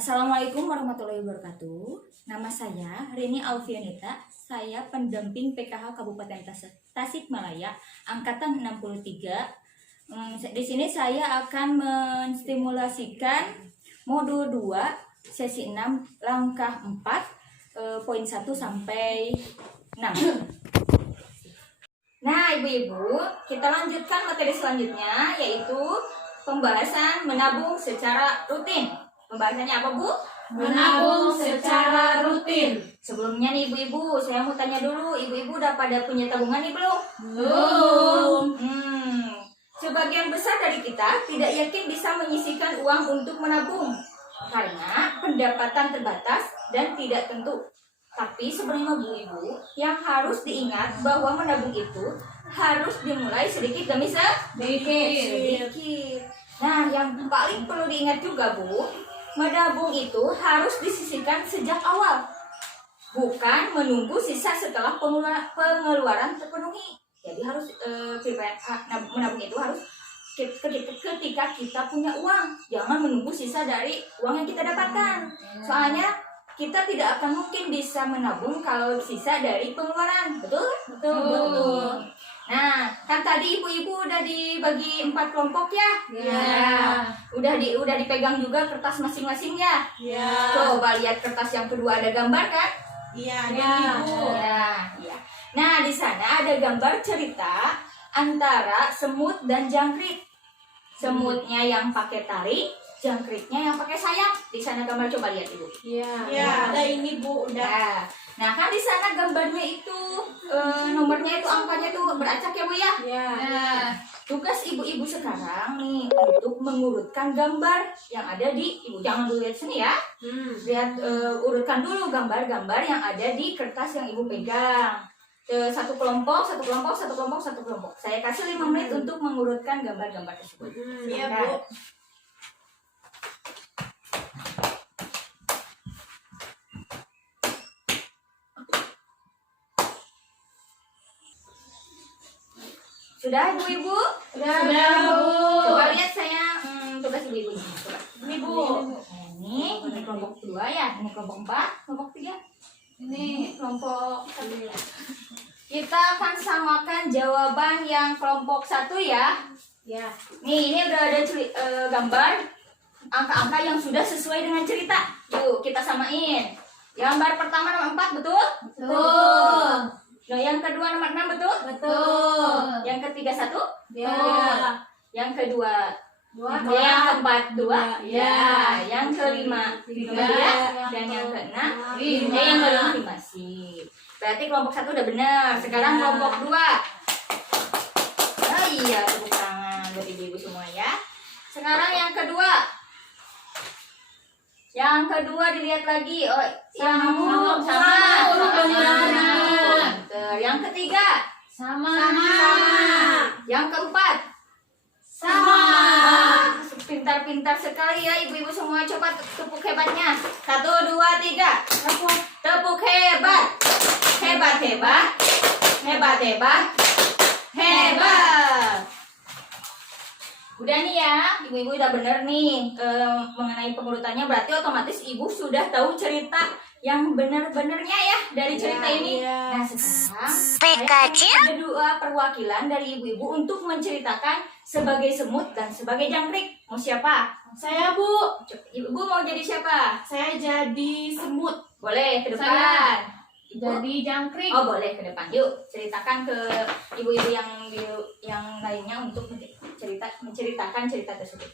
Assalamualaikum warahmatullahi wabarakatuh. Nama saya Rini Alfianita. Saya pendamping PKH Kabupaten Tasikmalaya angkatan 63. Di sini saya akan menstimulasikan modul 2 sesi 6 langkah 4 poin 1 sampai 6. Nah, ibu-ibu, kita lanjutkan materi selanjutnya, yaitu pembahasan menabung secara rutin. Pembahasannya apa, Bu? Menabung secara rutin. Sebelumnya nih ibu-ibu, saya mau tanya dulu, ibu-ibu udah pada punya tabungan nih belum? Belum. Sebagian besar dari kita tidak yakin bisa menyisihkan uang untuk menabung karena pendapatan terbatas dan tidak tentu. Tapi sebenarnya Bu Ibu, yang harus diingat bahwa menabung itu harus dimulai sedikit demi sedikit. Nah, yang paling perlu diingat juga Bu, menabung itu harus disisihkan sejak awal, bukan menunggu sisa setelah pengeluaran terpenuhi. Jadi harus menabung itu harus ketika kita punya uang, jangan menunggu sisa dari uang yang kita dapatkan. Soalnya kita tidak akan mungkin bisa menabung kalau sisa dari pengeluaran. Betul? Betul. Nah, kan tadi ibu-ibu udah dibagi 4 kelompok ya? Ya. Udah dipegang juga kertas masing-masing ya? Ya. Coba lihat kertas yang kedua, ada gambar kan? Iya, Ya. Ibu. Ya. Nah, di sana ada gambar cerita antara semut dan jangkrik. Semutnya yang pakai taring, jangkriknya yang pakai sayap. Di sana gambar, coba lihat Ibu. Ya, ada ini Bu, udah. Nah, kan di sana gambarnya itu nomornya itu angkanya itu beracak ya Bu ya? Ya. Nah, tugas ibu-ibu sekarang nih untuk mengurutkan gambar yang ada di Ibu. Jangan dulu lihat sini ya. Lihat urutkan dulu gambar-gambar yang ada di kertas yang Ibu pegang. Satu kelompok. Saya kasih 5 menit untuk mengurutkan gambar-gambar tersebut. Iya Nah, Bu. Sudah ibu-ibu? Sudah Bu. Coba lihat saya tugas ibu-ibu ini. Coba. Ini Bu. Ini kelompok 2 ya, ini kelompok 4, kelompok 3. Ini kelompok 1. Kita akan samakan jawaban yang kelompok 1 ya. Ya. Nih, ini udah ada gambar angka-angka yang sudah sesuai dengan cerita. Yuk, kita samain. Gambar pertama nomor 4, betul? Betul. Nah, yang kedua nomor 6, betul? Betul. Yang ketiga 1? Ya. Yang kedua Dua. yang keempat 2, Ya. yang kelima 3, dan yang keenam 5. yang kelima sih. Berarti kelompok 1 udah benar. Sekarang Ya. kelompok 2. Oh iya, tepuk tangan buat ibu-ibu semua ya. Sekarang yang kedua. Yang kedua dilihat lagi. Oh, yang sama. Yang ketiga Sama. yang keempat Sama. Pintar-pintar sekali ya ibu-ibu semua. Coba tepuk hebatnya. 1, 2, 3. Tepuk hebat. Hebat. Udah nih ya, ibu-ibu udah bener nih mengenai pengurutannya. Berarti otomatis ibu sudah tahu cerita yang benar-benarnya ya dari cerita ini. Ya. Nah, sekarang saya ada 2 perwakilan dari ibu-ibu untuk menceritakan sebagai semut dan sebagai jangkrik. Mau siapa? Saya Bu. Ibu mau jadi siapa? Saya jadi semut. Boleh ke depan. Saya Ibu? Jadi jangkrik. Oh, boleh ke depan. Yuk, ceritakan ke ibu-ibu yang lainnya untuk menceritakan cerita tersebut.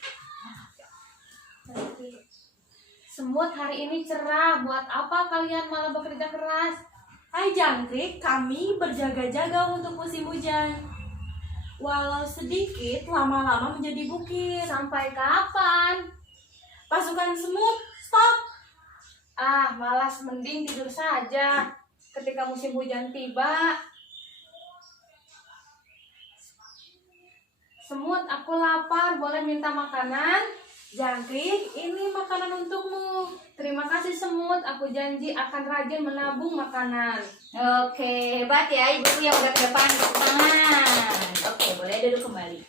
Semut hari ini cerah. Buat apa kalian malah bekerja keras? Hai jangkrik, kami berjaga-jaga untuk musim hujan. Walau sedikit, lama-lama menjadi bukit. Sampai kapan? Pasukan semut, stop! Ah, malas, mending tidur saja. Ketika musim hujan tiba, semut, aku lapar, boleh minta makanan? Jangkrik, ini makanan untukmu. Terima kasih semut, aku janji akan rajin menabung makanan. Oke, hebat ya ibu yang udah ke depan. Tepuk tangan. Oke, boleh duduk kembali.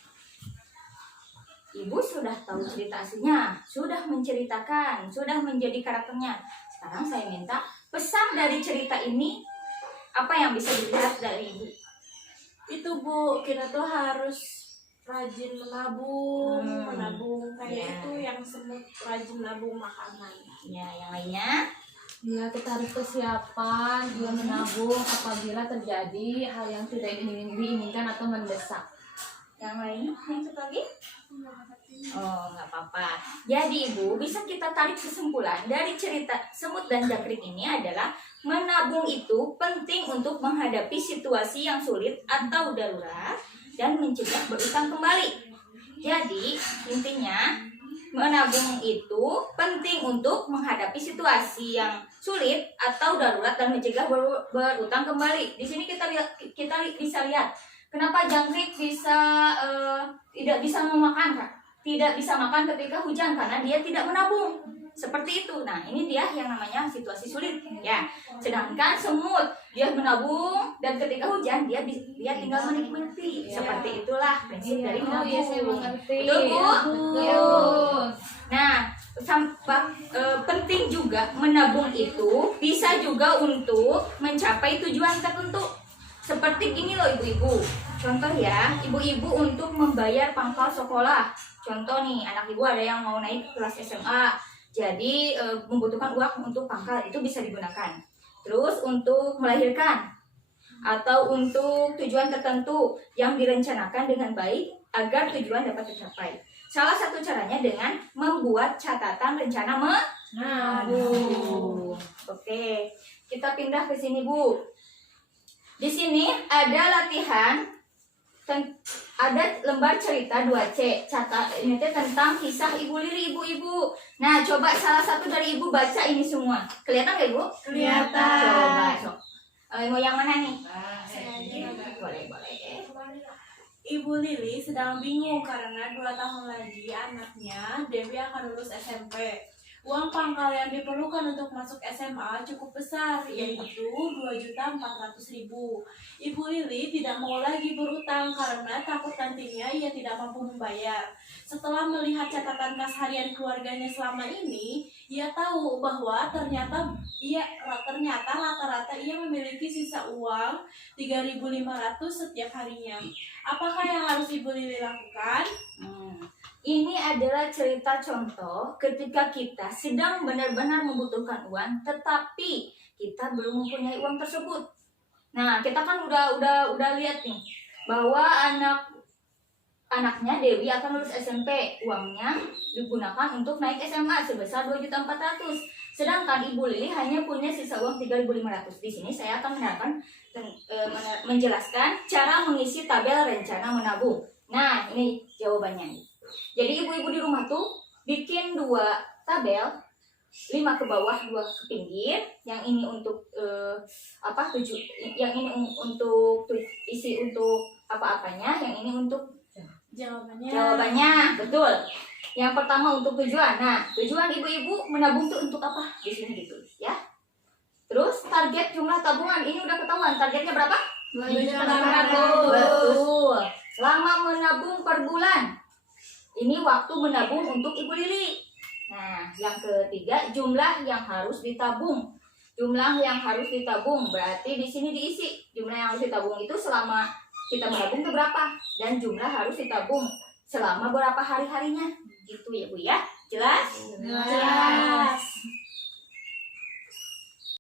ibu-ibu sudah tahu cerita aslinya, sudah menceritakan, sudah menjadi karakternya. Sekarang saya minta pesan dari cerita ini, apa yang bisa dilihat dari ibu? Itu Bu, kita tuh harus rajin menabung, menabung kayak Ya. itu yang semut rajin nabung makanan. Ya, yang lainnya. Ya, kita harus persiapan juga menabung apabila terjadi hal yang tidak diinginkan atau mendesak. Yang lain, yang satu lagi? Oh, nggak apa-apa. Jadi ibu, bisa kita tarik kesimpulan dari cerita semut dan jangkrik ini adalah menabung itu penting untuk menghadapi situasi yang sulit atau darurat dan mencegah berutang kembali. Jadi intinya menabung itu penting untuk menghadapi situasi yang sulit atau darurat dan mencegah berutang kembali. Di sini kita bisa lihat kenapa jangkrik bisa tidak bisa memakan, Kak? Tidak bisa makan ketika hujan karena dia tidak menabung. Seperti itu. Nah, ini dia yang namanya situasi sulit, ya. Sedangkan semut dia menabung dan ketika hujan dia tinggal menikmati. Seperti itulah prinsip dari menabung. Iya, saya mengerti. Betul, Bu? Iya, Bu. Nah, penting juga menabung itu bisa juga untuk mencapai tujuan tertentu. Seperti gini loh ibu-ibu. Contoh ya, ibu-ibu untuk membayar pangkal sekolah. Contoh nih, anak ibu ada yang mau naik kelas SMA. Jadi membutuhkan uang untuk pangkal, itu bisa digunakan. Terus untuk melahirkan atau untuk tujuan tertentu yang direncanakan dengan baik agar tujuan dapat tercapai. Salah satu caranya dengan membuat catatan rencana menabung. Oke, kita pindah ke sini, Bu. Di sini ada latihan, ada lembar cerita 2C. Ini tentang kisah Ibu Lili, ibu-ibu. Nah, coba salah satu dari ibu baca ini semua. Kelihatan nggak, Ibu? Kelihatan. Coba, sok. Mau yang mana nih? Boleh. Ibu Lili sedang bingung karena 2 tahun lagi anaknya Dewi akan lulus SMP. Uang pangkal yang diperlukan untuk masuk SMA cukup besar, yaitu 2.400.000. Ibu Lili tidak mau lagi berutang karena takut nantinya ia tidak mampu membayar. Setelah melihat catatan kas harian keluarganya selama ini, ia tahu bahwa ternyata rata-rata ia memiliki sisa uang 3.500 setiap harinya. Apakah yang harus Ibu Lili lakukan? Ini adalah cerita contoh ketika kita sedang benar-benar membutuhkan uang, tetapi kita belum mempunyai uang tersebut. Nah, kita kan udah lihat nih bahwa anaknya Dewi akan lulus SMP, uangnya digunakan untuk naik SMA sebesar 2.400.000. Sedangkan Ibu Lili hanya punya sisa uang 3.500. Di sini saya akan menjelaskan cara mengisi tabel rencana menabung. Nah, ini jawabannya nih. Jadi ibu-ibu di rumah tuh bikin 2 tabel, 5 ke bawah, 2 ke pinggir. Yang ini untuk yang ini untuk isi untuk apa-apanya, yang ini untuk jawabannya. Betul. Yang pertama untuk tujuan. Nah, tujuan ibu-ibu menabung tuh untuk apa? Di sini ditulis ya. Terus target jumlah tabungan ini udah ketahuan. Targetnya berapa? 2.600.000. Betul. Lama menabung per bulan. Ini waktu menabung untuk Ibu Lili. Nah, yang ketiga, jumlah yang harus ditabung. Jumlah yang harus ditabung berarti di sini diisi. Jumlah yang harus ditabung itu selama kita menabung itu berapa, dan jumlah harus ditabung selama berapa hari-harinya. Gitu ya, Bu ya. Jelas?